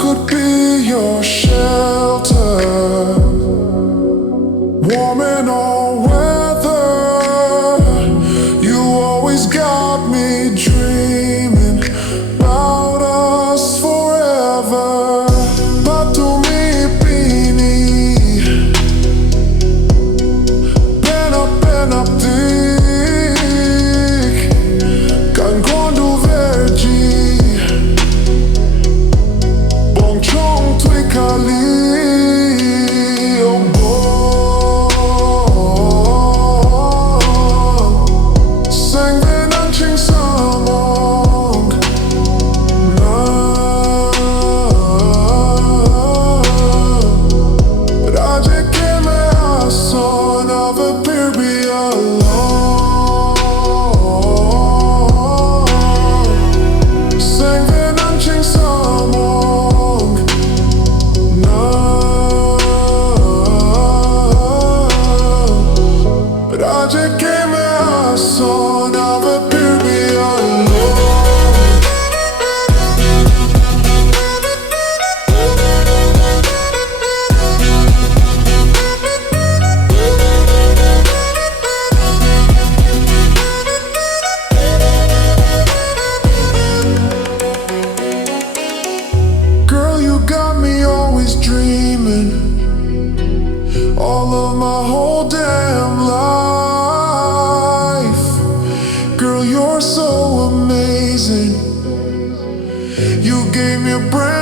could be your shelter, warm in all weather. You always got me dreaming about us forever. Batumi pini, pen up dik, kan kondu verji, bong chong tui kali. Sengve ng Chingsam ong na, raje ke me aso na vapir bi alone. Sengve ng Chingsam ong na, raje ke me aso na vapir bi alone. Girl, you got me always dreaming, all of my whole damn life. Girl, you're so amazing. You gave me a brand